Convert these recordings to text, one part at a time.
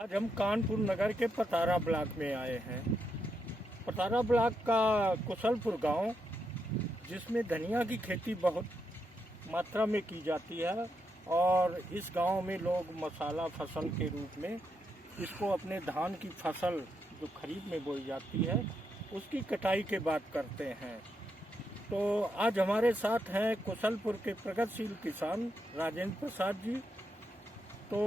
आज हम कानपुर नगर के पतारा ब्लॉक में आए हैं। पतारा ब्लॉक का कुशलपुर गांव, जिसमें धनिया की खेती बहुत मात्रा में की जाती है और इस गांव में लोग मसाला फसल के रूप में इसको अपने धान की फसल जो खरीफ में बोई जाती है उसकी कटाई के बाद करते हैं। तो आज हमारे साथ हैं कुशलपुर के प्रगतिशील किसान राजेंद्र प्रसाद जी। तो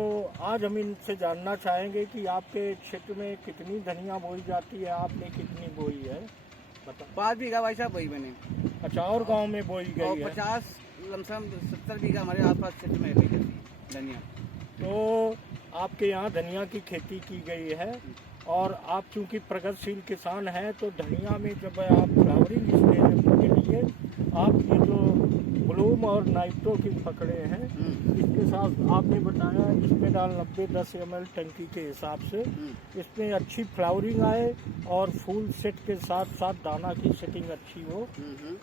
आज हम इनसे जानना चाहेंगे कि आपके क्षेत्र में कितनी धनिया बोई जाती है, आपने कितनी बोई है बताओ। 5 बीघा भाई साहब वही बने। अच्छा, और गांव में बोई और गई है 50 लमसम 70 बीघा हमारे आसपास क्षेत्र में भी धनिया। तो आपके यहाँ धनिया की खेती की गई है और आप चूंकि प्रगतिशील किसान हैं तो धनिया में जब आप फ्लावरिंग स्टेज के लिए आप ये जो ब्लूम और नाइट्रो की पकड़े हैं, इसके साथ आपने बताया इसमें डाल 90-10 ml टंकी के हिसाब से इसमें अच्छी फ्लावरिंग आए और फूल सेट के साथ साथ दाना की सेटिंग अच्छी हो,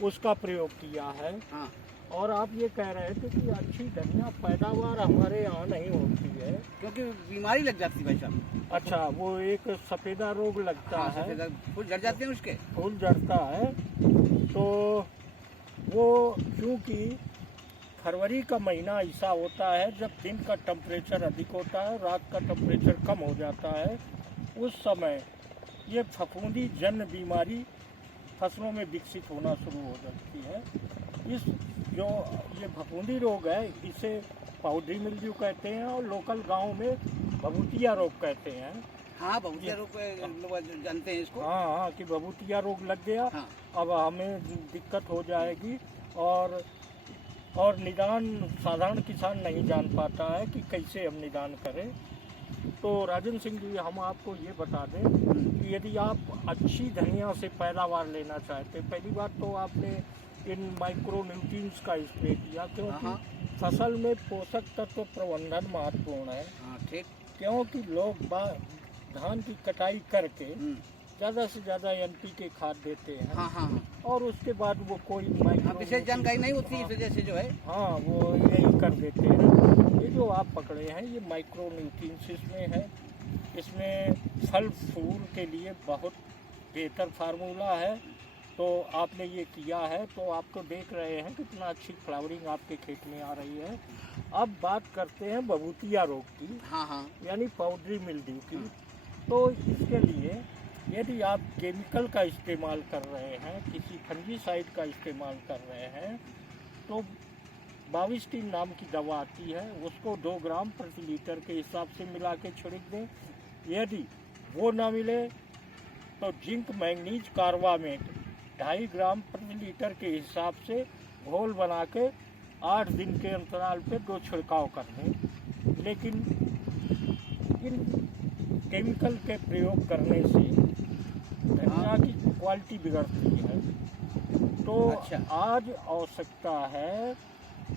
उसका प्रयोग किया है। हाँ। और आप ये कह रहे थे कि अच्छी धनिया पैदावार हमारे यहाँ नहीं होती है क्योंकि बीमारी लग जाती है भाई साहब। अच्छा, वो एक सफेदा रोग लगता हाँ, है, फूल झड़ जाते हैं उसके। फूल झड़ता है। तो वो क्योंकि फरवरी का महीना ऐसा होता है जब दिन का टेम्परेचर अधिक होता है, रात का टेम्परेचर कम हो जाता है, उस समय ये फफूंदी जन्य बीमारी फसलों में विकसित होना शुरू हो जाती है। इस जो ये फफूंदी रोग है इसे पाउडरी मिल्ड्यू कहते हैं और लोकल गांव में भभूतिया रोग कहते हैं। हाँ, भभूतिया रोग लोग जानते हैं इसको। हाँ, कि भभूतिया रोग लग गया। हाँ। अब हमें दिक्कत हो जाएगी और निदान साधारण किसान नहीं जान पाता है कि कैसे हम निदान करें। तो राजेंद्र सिंह जी, हम आपको ये बता दें कि यदि आप अच्छी धनिया से पैदावार लेना चाहते, पहली बात तो आपने इन माइक्रो न्यूट्रिएंट्स का स्प्रे किया, क्योंकि फसल में पोषक तत्व प्रबंधन महत्वपूर्ण है। हाँ, ठीक। क्योंकि लोग धान की कटाई करके ज़्यादा से ज़्यादा NPK खाद देते हैं। हाँ, हाँ, हाँ। और उसके बाद वो कोई विशेष जानकारी नहीं होती इस वजह से जो है। हाँ, वो यही कर देते हैं। ये जो आप पकड़े हैं ये माइक्रो न्यूट्रिएंट्स इसमें है, इसमें फल फूल के लिए बहुत बेहतर फार्मूला है। तो आपने ये किया है तो आपको देख रहे हैं कितना अच्छी फ्लावरिंग आपके खेत में आ रही है। अब बात करते हैं भभूतिया रोग की। हाँ, हाँ। यानी पाउडरी मिल्ड्यू की। तो इसके लिए यदि आप केमिकल का इस्तेमाल कर रहे हैं, किसी फंजीसाइड का इस्तेमाल कर रहे हैं, तो बाविस्टीन नाम की दवा आती है, उसको 2 ग्राम प्रति लीटर के हिसाब से मिला के छिड़क दें। यदि वो ना मिले तो जिंक मैंगनीज कार्बामेट 2.5 ग्राम प्रति लीटर के हिसाब से घोल बना के 8 दिन के अंतराल पे 2 छिड़काव कर दें। लेकिन इन केमिकल के प्रयोग करने से धनिया की क्वालिटी बिगड़ती है। तो अच्छा। आज आवश्यकता है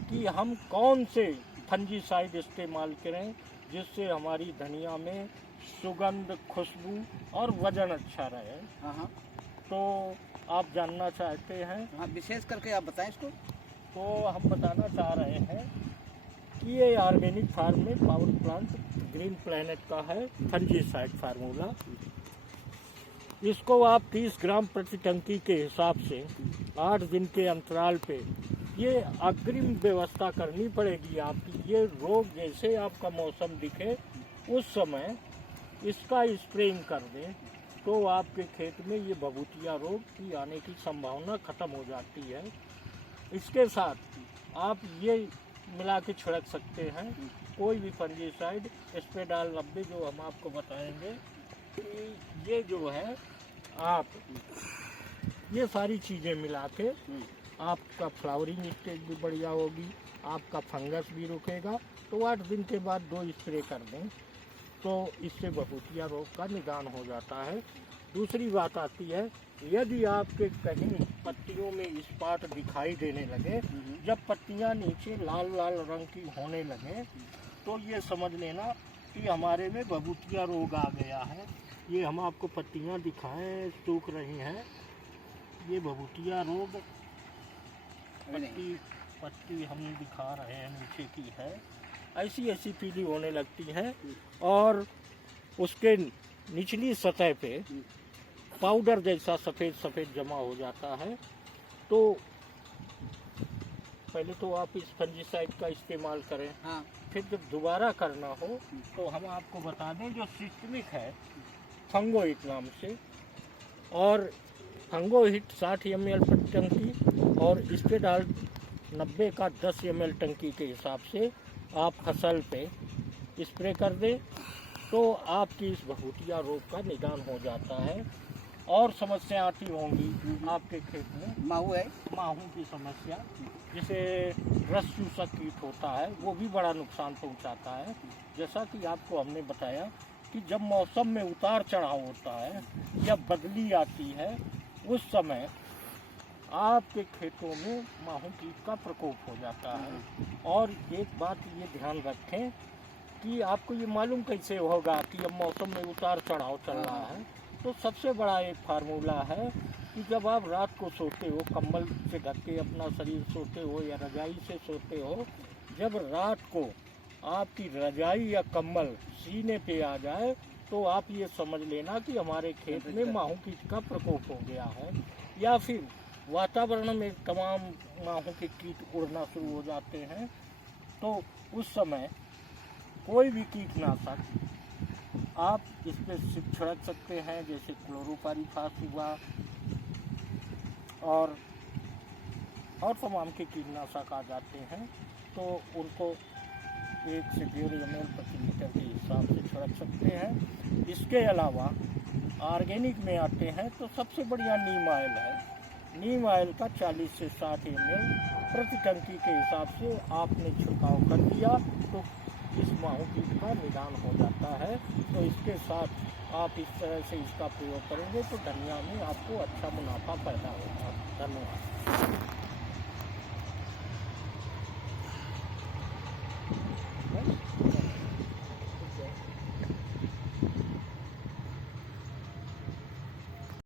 कि हम कौन से फंजीसाइड इस्तेमाल करें जिससे हमारी धनिया में सुगंध, खुशबू और वजन अच्छा रहे। हाँ, हाँ। तो आप जानना चाहते हैं? हाँ, विशेष करके आप बताएं इसको। तो हम बताना चाह रहे हैं कि ये ऑर्गेनिक फार्म में पावर प्लांट ग्रीन प्लैनेट का है फंजीसाइड फार्मूला। इसको आप 30 ग्राम प्रति टंकी के हिसाब से 8 दिन के अंतराल पे ये अग्रिम व्यवस्था करनी पड़ेगी आपकी। ये रोग जैसे आपका मौसम दिखे उस समय इसका स्प्रेइंग कर दें तो आपके खेत में ये भभूतिया रोग की आने की संभावना खत्म हो जाती है। इसके साथ आप ये मिला के छिड़क सकते हैं कोई भी फंजीसाइड, स्प्रेडाल 90 जो हम आपको बताएंगे कि ये जो है आप ये सारी चीज़ें मिला के आपका फ्लावरिंग स्टेज भी बढ़िया होगी, आपका फंगस भी रुकेगा। तो 8 दिन के बाद 2 स्प्रे कर दें तो इससे भभूतिया रोग का निदान हो जाता है। दूसरी बात आती है, यदि आपके कहीं पत्तियों में स्पॉट दिखाई देने लगे, जब पत्तियां नीचे लाल लाल रंग की होने लगे तो ये समझ लेना कि हमारे में भभूतिया रोग आ गया है। ये हम आपको पत्तियां दिखाएं, सूख रही हैं, ये भभूतिया रोग पत्ती हम दिखा रहे हैं नीचे की है, ऐसी पीली होने लगती हैं। और उसके निचली सतह पे पाउडर जैसा सफ़ेद सफ़ेद जमा हो जाता है। तो पहले तो आप इस फंजीसाइड का इस्तेमाल करें, हाँ फिर जब दोबारा करना हो तो हम आपको बता दें जो सिस्टमिक है फंगोहिट नाम से, और फंगोहिट 60 ml प्रति टंकी और स्टेडाल 90 का 10 ml टंकी के हिसाब से आप फसल पे स्प्रे कर दें तो आपकी इस भभूतिया रोग का निदान हो जाता है। और समस्या आती होंगी आपके खेत में, माहू है। माहू की समस्या, जिसे रस चूसक कीट होता है, वो भी बड़ा नुकसान पहुंचाता है। जैसा कि आपको हमने बताया कि जब मौसम में उतार चढ़ाव होता है या बदली आती है, उस समय आपके खेतों में माहू कीट का प्रकोप हो जाता है। और एक बात ये ध्यान रखें कि आपको ये मालूम कैसे होगा कि अब मौसम में उतार चढ़ाव चल रहा है। तो सबसे बड़ा एक फार्मूला है कि जब आप रात को सोते हो, कंबल से ढक के अपना शरीर सोते हो या रजाई से सोते हो, जब रात को आपकी रजाई या कंबल सीने पे आ जाए तो आप ये समझ लेना कि हमारे खेत में माहू कीट का प्रकोप हो गया है। या फिर वातावरण में तमाम माहू के कीट उड़ना शुरू हो जाते हैं, तो उस समय कोई भी कीटनाशक आप इस पर छिड़क सकते हैं, जैसे क्लोरोपाइरीफास हुआ और तमाम के कीटनाशक आ जाते हैं, तो उनको 1 से 1.5 ml प्रति लीटर के हिसाब से छिड़क सकते हैं। इसके अलावा ऑर्गेनिक में आते हैं तो सबसे बढ़िया नीम ऑयल है। नीम ऑयल का 40 से 60 ml प्रति टंकी के हिसाब से आपने छिड़काव कर दिया तो इस माहू कीट का निदान हो जाता है। तो इसके साथ आप इस तरह से इसका प्रयोग करेंगे तो धनिया में आपको अच्छा मुनाफा पैदा होगा। धन्यवाद।